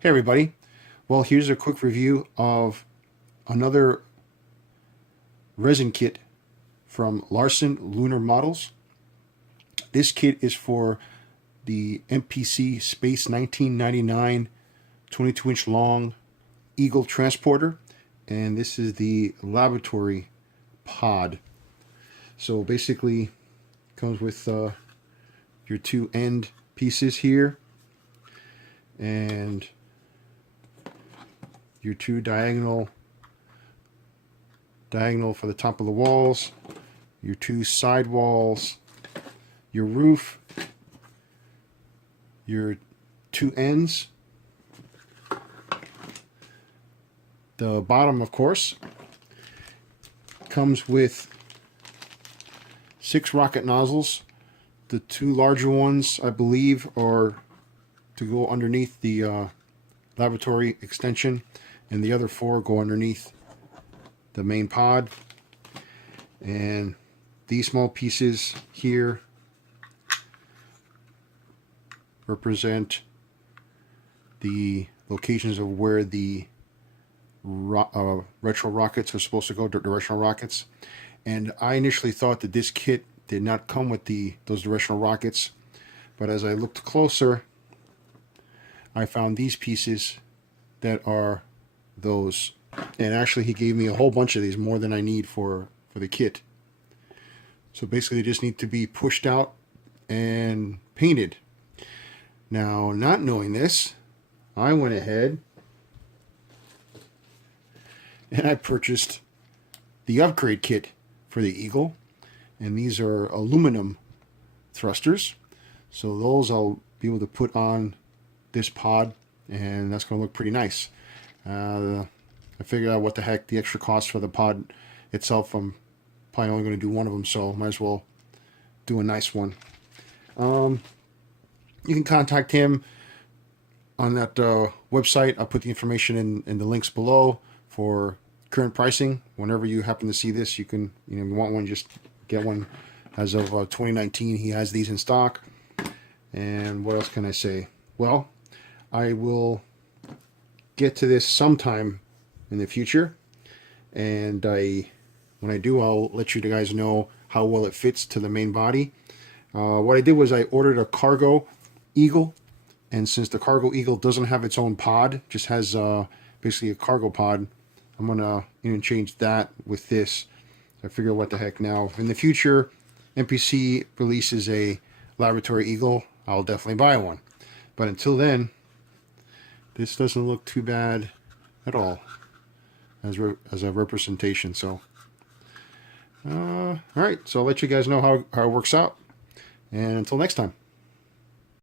Hey everybody. Well, here's a quick review of another resin kit from Larson Lunar Models. This kit is for the MPC Space 1999 22-inch long Eagle transporter, and this is the laboratory pod. So basically comes with your two end pieces here and your two diagonal for the top of the walls, your two side walls, your roof, your two ends, the bottom, of course, comes with 6 rocket nozzles. The two larger ones, I believe, are to go underneath the laboratory extension, and the other 4 go underneath the main pod. And these small pieces here represent the locations of where the retro rockets are supposed to go, directional rockets. And I initially thought that this kit did not come with those directional rockets, but as I looked closer, I found these pieces that are those. And actually he gave me a whole bunch of these, more than I need for the kit. So basically they just need to be pushed out and painted. Now, not knowing this, I went ahead and I purchased the upgrade kit for the Eagle, and these are aluminum thrusters, so those I'll be able to put on this pod, and that's going to look pretty nice. I figured out what the heck, the extra cost for the pod itself, I'm probably only going to do one of them, so might as well do a nice one. You can contact him on that website. I'll put the information in the links below for current pricing. Whenever you happen to see this, you can, if you want one, just get one. As of 2019, he has these in stock. And what else can I say? Well, I will get to this sometime in the future, and when I do, I'll let you guys know how well it fits to the main body. What I did was I ordered a cargo Eagle, and since the cargo Eagle doesn't have its own pod, just has basically a cargo pod, I'm gonna interchange that with this. So I figure, what the heck, now in the future MPC releases a laboratory Eagle, I'll definitely buy one. But until then, this doesn't look too bad at all as a representation. So all right, so I'll let you guys know how it works out, and until next time.